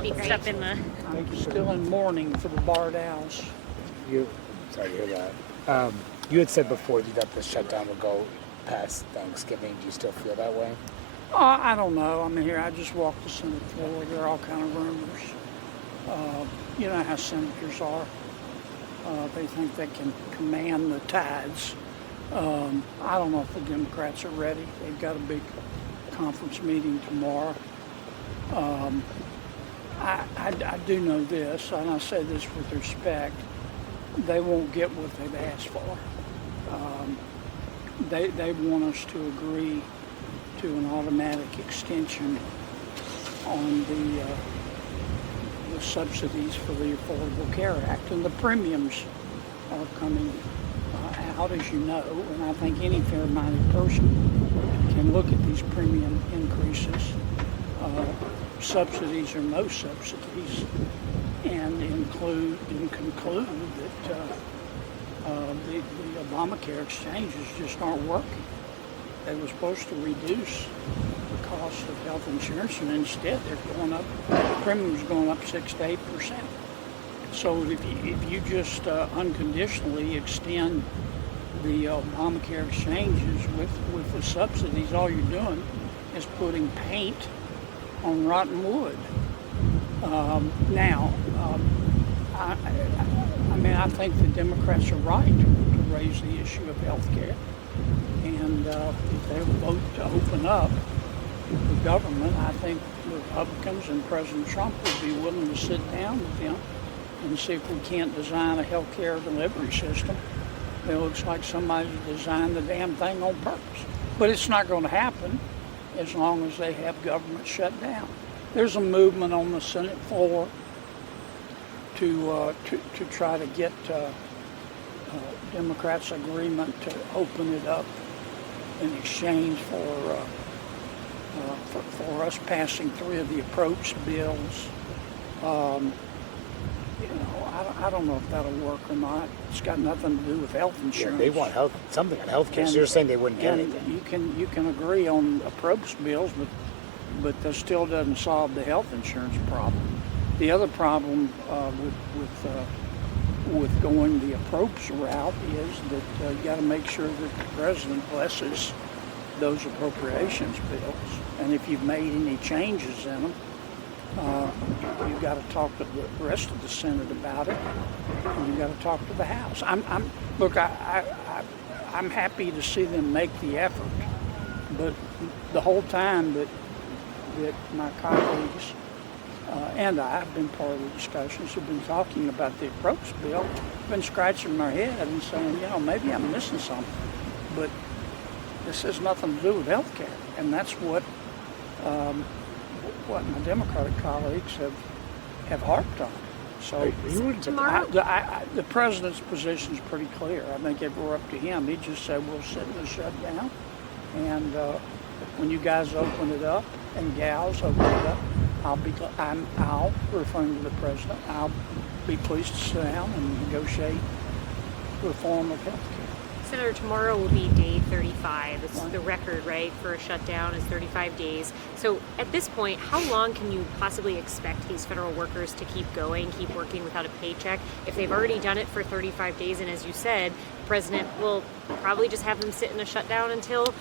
would be great. Stuff in the. I'm still in mourning for the barred owls. Sorry to hear that. You had said before that the shutdown would go past Thanksgiving. Do you still feel that way? I don't know. I mean, here, I just walked the Senate floor. There are all kind of rumors. You know how senators are. They think they can command the tides. I don't know if the Democrats are ready. They've got a big conference meeting tomorrow. I do know this, and I say this with respect, they won't get what they've asked for. They want us to agree to an automatic extension on the subsidies for the Affordable Care Act, and the premiums are coming out, as you know, and I think any fair-minded person can look at these premium increases, subsidies or no subsidies, and conclude that the Obamacare exchanges just aren't working. They were supposed to reduce the cost of health insurance, and instead they're going up. The premiums going up 6 to 8%. So if you just unconditionally extend the Obamacare exchanges with the subsidies, all you're doing is putting paint on rotten wood. I think the Democrats are right to raise the issue of health care. And if they vote to open up the government, I think Republicans and President Trump would be willing to sit down with them and see if we can't design a health care delivery system that looks like somebody designed the damn thing on purpose. But it's not going to happen as long as they have government shut down. There's a movement on the Senate floor to try to get Democrats' agreement to open it up in exchange for us passing 3 of the approach bills. I don't know if that'll work or not. It's got nothing to do with health insurance. Yeah, they want something on health care. So you're saying they wouldn't get anything. You can agree on approach bills, but that still doesn't solve the health insurance problem. The other problem with going the approach route is that you got to make sure that the president blesses those appropriations bills, and if you've made any changes in them, you've got to talk to the rest of the Senate about it, and you've got to talk to the House. I'm happy to see them make the effort, but the whole time that my colleagues and I have been part of the discussions, have been talking about the approach bill, I've been scratching my head and saying, maybe I'm missing something, but this has nothing to do with health care, and that's what my Democratic colleagues have harped on. So the president's position is pretty clear. I think if it were up to him, he'd just say we'll sit in the shutdown, and when you guys open it up and gals open it up, I'll referring to the president, I'll be pleased to sit down and negotiate reform of health care. Senator, tomorrow will be day 35. It's the record, right, for a shutdown is 35 days. So at this point, how long can you possibly expect these federal workers to keep going, keep working without a paycheck? If they've already done it for 35 days, and as you said, the president will probably just have them sit in a shutdown until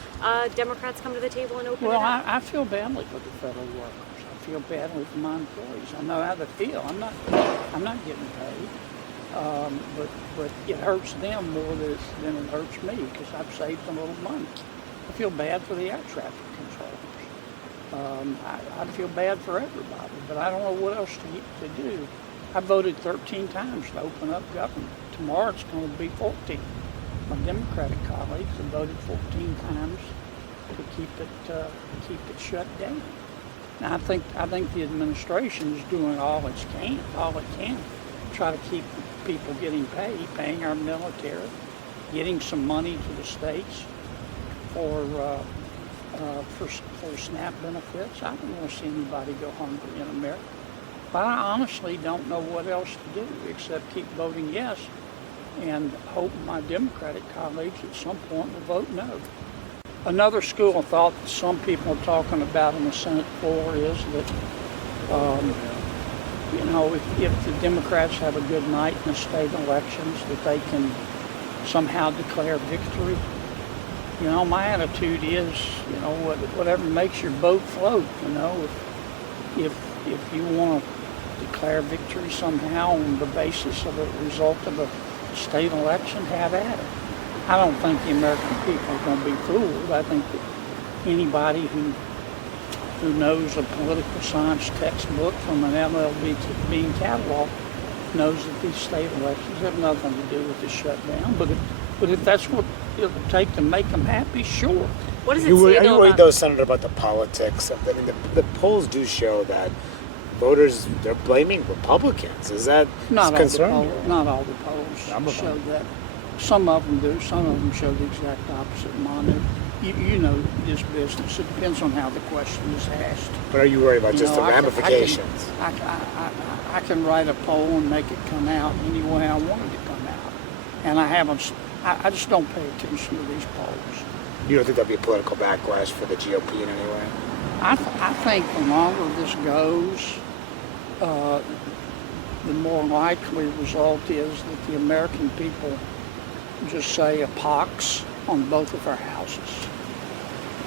Democrats come to the table and open it up. Well, I feel badly for the federal workers. I feel badly for my employees. I know how they feel. I'm not getting paid. But it hurts them more than it hurts me because I've saved a little money. I feel bad for the air traffic controllers. I feel bad for everybody, but I don't know what else to do. I voted 13 times to open up government. Tomorrow it's going to be 14. My Democratic colleagues have voted 14 times to keep it shut down. Now I think the administration is doing all it can to try to keep people getting paid, paying our military, getting some money to the states for SNAP benefits. I don't want to see anybody go hungry in America. But I honestly don't know what else to do except keep voting yes and hope my Democratic colleagues at some point will vote no. Another school of thought that some people are talking about on the Senate floor is that know, if the Democrats have a good night in the state elections, that they can somehow declare victory. You know, my attitude is, you know, whatever makes your boat float. You know, if you want to declare victory somehow on the basis of a result of a state election, have at it. I don't think the American people are going to be fooled. I think that anybody who knows a political science textbook from an LLB being catalog knows that these state elections have nothing to do with the shutdown. But if that's what it'll take to make them happy, sure. What does it Are say you though worried, about though, Senator, about the politics? I mean, the polls do show that voters, they're blaming Republicans. Is that Not concerning? not all the polls show that. Some of them do. Some of them show the exact opposite. Manu, you know this business. It depends on how the question is asked. But are you worried about just the I ramifications? I can write a poll and make it come out any way I want it to come out. And I just don't pay attention to these polls. You don't think there'll be a political backlash for the GOP in any way? I think the longer this goes, the more likely result is that the American people just say a pox on both of our houses.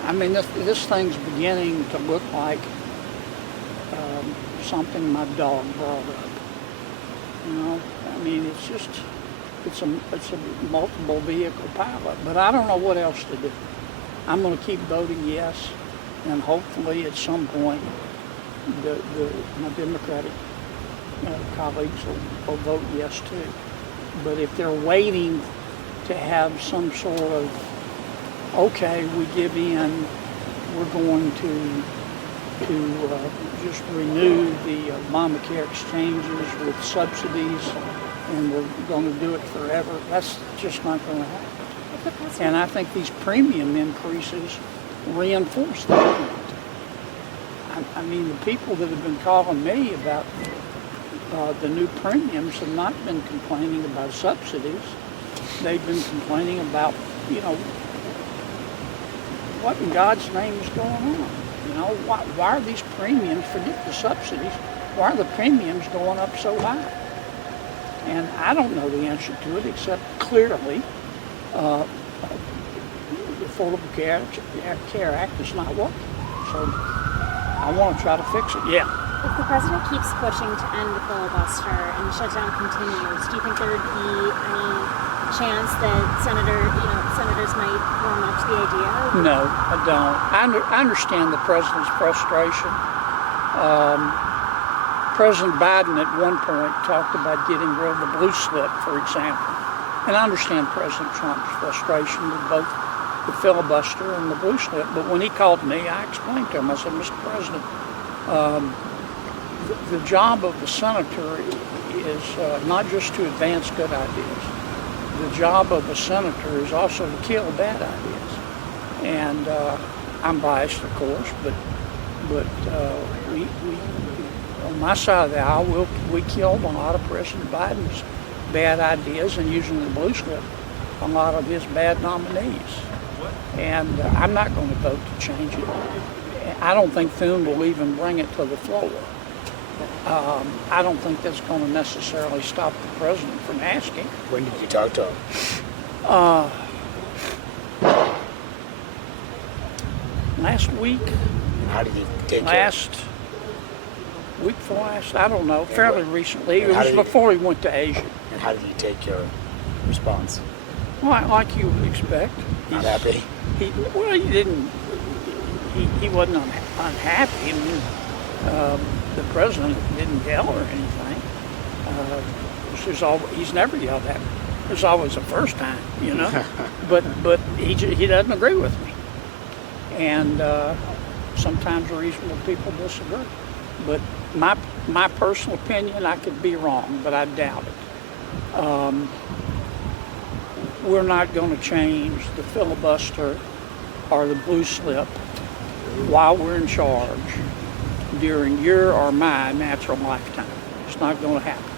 I mean, this thing's beginning to look like something my dog brought up. You know, I mean, it's a multiple vehicle pilot, but I don't know what else to do. I'm going to keep voting yes, and hopefully at some point my Democratic colleagues will vote yes too. But if they're waiting to have some sort of, okay, we give in, we're going to just renew the Obamacare exchanges with subsidies, and we're going to do it forever, that's just not going to happen. And I think these premium increases reinforce that point. I mean, the people that have been calling me about the new premiums have not been complaining about subsidies. They've been complaining about, you know, what in God's name is going on? You know, why are these premiums, forget the subsidies, why are the premiums going up so high? And I don't know the answer to it, except clearly the Affordable Care Act is not working. So I want to try to fix it. Yeah. If the president keeps pushing to end the filibuster and the shutdown continues, do you think there would be any chance that senators might warm up to the idea? No, I don't. I understand the president's frustration. President Biden at one point talked about getting rid of the blue slip, for example. And I understand President Trump's frustration with both the filibuster and the blue slip. But when he called me, I explained to him, I said, Mr. President, the job of the senator is not just to advance good ideas. The job of a senator is also to kill bad ideas. And I'm biased, of course, but we on my side of the aisle, we killed a lot of President Biden's bad ideas and using the blue slip a lot of his bad nominees. And I'm not going to vote to change it. I don't think Thune will even bring it to the floor. I don't think that's going to necessarily stop the president from asking. When did you talk to him? Last week. How did you take Week before last, I don't know, fairly recently. It was before he went to Asia. And how did you take your response? Well, like you would expect. Not happy? He didn't. He wasn't unhappy. I mean, the president didn't yell or anything. He's never yelled at me. There's always a first time, you know. but he doesn't agree with me. And sometimes reasonable people disagree. But my personal opinion, I could be wrong, but I doubt it. We're not going to change the filibuster or the blue slip while we're in charge during your or my natural lifetime. It's not going to happen.